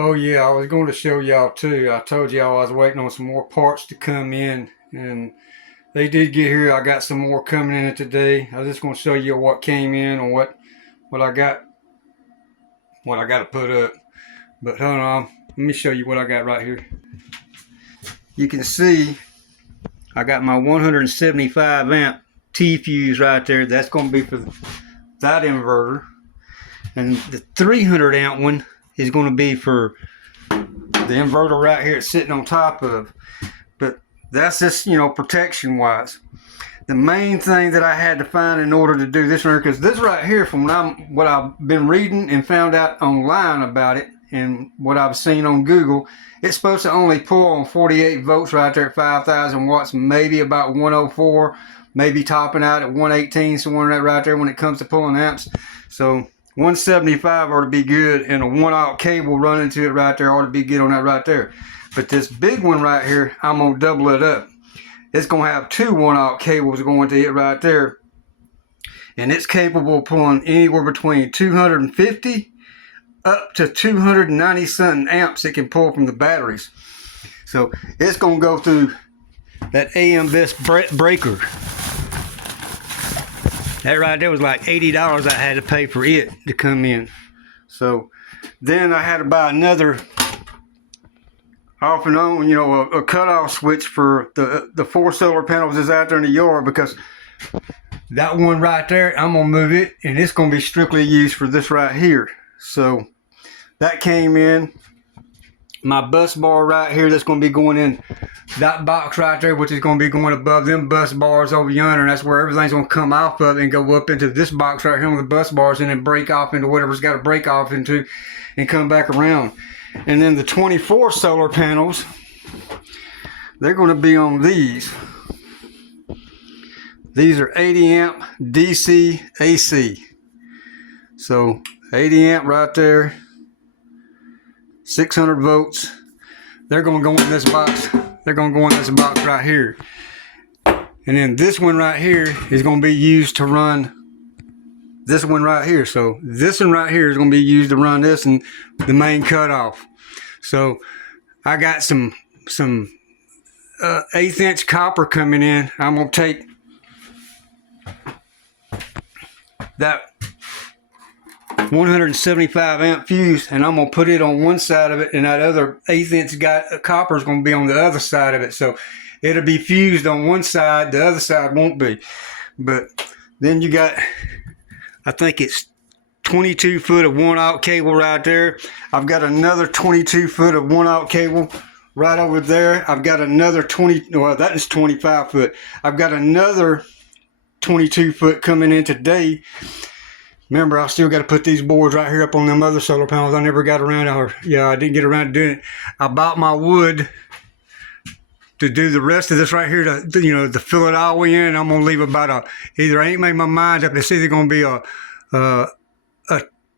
Oh yeah, I was going to show y'all too. I told y'all I was waiting on some more parts to come in, and they did get here. I got some more coming in today. I was just going to show you what came in and what I got, what I got to put up. But hold on, let me show you what I got right here. You can see I got my 175 amp T-fuse right there. That's going to be for that inverter, and the 300 amp one is going to be for the inverter right here it's sitting on top of. But that's just, protection wise. The main thing that I had to find in order to do this one, because this right here, from what I've been reading and found out online about it and what I've seen on Google, it's supposed to only pull on 48 volts right there at 5,000 watts, maybe about 104, maybe topping out at 118, somewhere in that right there when it comes to pulling amps. So 175 ought to be good, and a 1-aught cable running to it right there ought to be good on that right there. But this big one right here, I'm going to double it up. It's going to have two 1-aught cables going to it right there. And it's capable of pulling anywhere between 250 up to 290 something amps it can pull from the batteries. So it's going to go through that AM Best breaker. That right there was like $80 I had to pay for it to come in. So then I had to buy another off and on, a cutoff switch for the 4 solar panels that's out there in the yard, because that one right there, I'm gonna move it and it's gonna be strictly used for this right here. So that came in. My bus bar right here, that's going to be going in that box right there, which is going to be going above them bus bars over yonder, and that's where everything's going to come off of and go up into this box right here on the bus bars, and then break off into whatever's got to break off into and come back around. And then the 24 solar panels, they're going to be on these. These are 80 amp DC AC. So 80 amp right there, 600 volts. They're going to go in this box. They're going to go in this box right here. And then this one right here is going to be used to run this one right here. So this one right here is going to be used to run this and the main cutoff. So I got some 1/8 inch copper coming in. I'm going to take that 175 amp fuse, and I'm going to put it on one side of it, and that other 1/8 inch copper is going to be on the other side of it. So it'll be fused on one side, the other side won't be. But then you got, I think it's 22 foot of 1-aught cable right there. I've got another 22 foot of 1-aught cable right over there. I've got another that is 25 foot. I've got another 22 foot coming in today. Remember, I still got to put these boards right here up on them other solar panels. I never got around, I didn't get around to doing it. I bought my wood to do the rest of this right here, to fill it all the way in. I'm going to leave about either I ain't made my mind up, it's either going to be a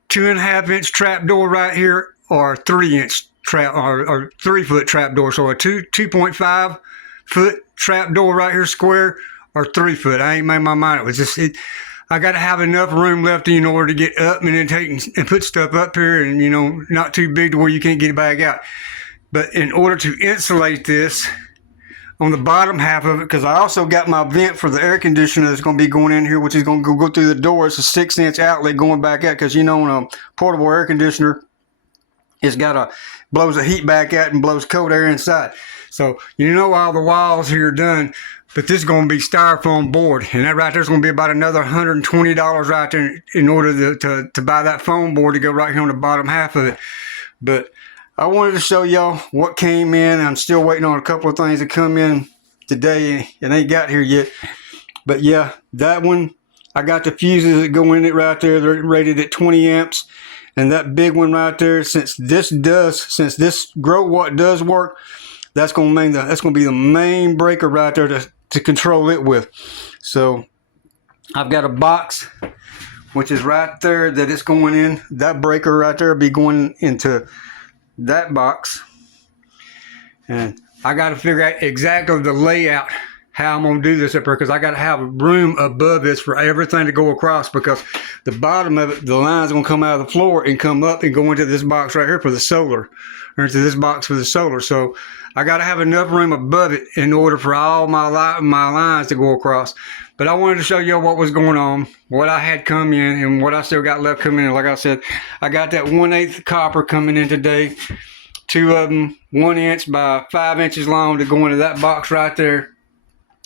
2.5 inch trap door right here, or a 3 inch trap, or 3 foot trap door. So a 2.5 foot trap door right here square, or 3 foot. I ain't made my mind. It was just, I got to have enough room left in order to get up and then take and put stuff up here, and not too big to where you can't get it back out. But in order to insulate this on the bottom half of it, because I also got my vent for the air conditioner that's going to be going in here, which is going to go through the door. It's a 6 inch outlet going back out, because on a portable air conditioner, it's got blows the heat back out and blows cold air inside. So all the walls here are done. But this is going to be styrofoam board, and that right there is going to be about another $120 right there in order to buy that foam board to go right here on the bottom half of it. But I wanted to show y'all what came in. I'm still waiting on a couple of things to come in today. It ain't got here yet. But yeah, that one, I got the fuses that go in it right there. They're rated at 20 amps. And that big one right there, since this grow watt does work, that's going to be the main breaker right there to control it with. So I've got a box which is right there that it's going in. That breaker right there will be going into that box, and I got to figure out exactly the layout how I'm gonna do this up here, because I got to have room above this for everything to go across, because the bottom of it, the line's gonna come out of the floor and come up and go into this box right here for the solar, or into this box for the solar. So I got to have enough room above it in order for all my lines to go across. But I wanted to show you what was going on, what I had come in, and what I still got left coming in. Like I said, I got that 1/8 copper coming in today. 2 of them 1 inch by 5 inches long to go into that box right there.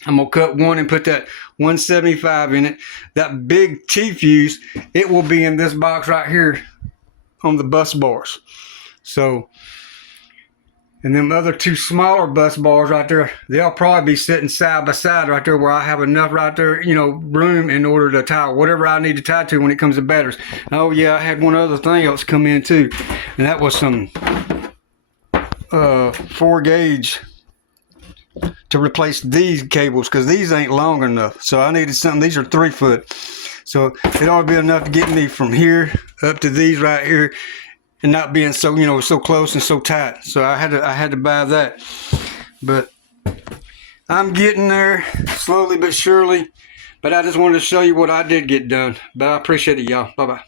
I'm gonna cut one and put that 175 in it. That big T-fuse, it will be in this box right here on the bus bars. So, and them other 2 smaller bus bars right there, they'll probably be sitting side by side right there, where I have enough right there, you know, room in order to tie whatever I need to tie to when it comes to batteries. Oh yeah, I had one other thing else come in too, and that was some 4 gauge to replace these cables, because these ain't long enough. So I needed something. These are 3 foot, so it ought to be enough to get me from here up to these right here, and not being so, you know, so close and so tight. So I had to buy that. But I'm getting there slowly but surely. But I just wanted to show you what I did get done. But I appreciate it, y'all. Bye bye.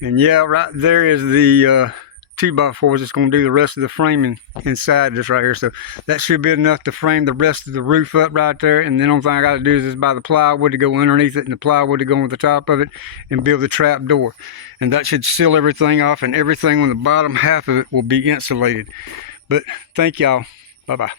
And yeah, right there is the 2x4s. It's going to do the rest of the framing inside this right here. So that should be enough to frame the rest of the roof up right there. And then the only thing I got to do is buy the plywood to go underneath it, and the plywood to go on the top of it, and build the trap door. And that should seal everything off, and everything on the bottom half of it will be insulated. But thank y'all. Bye bye.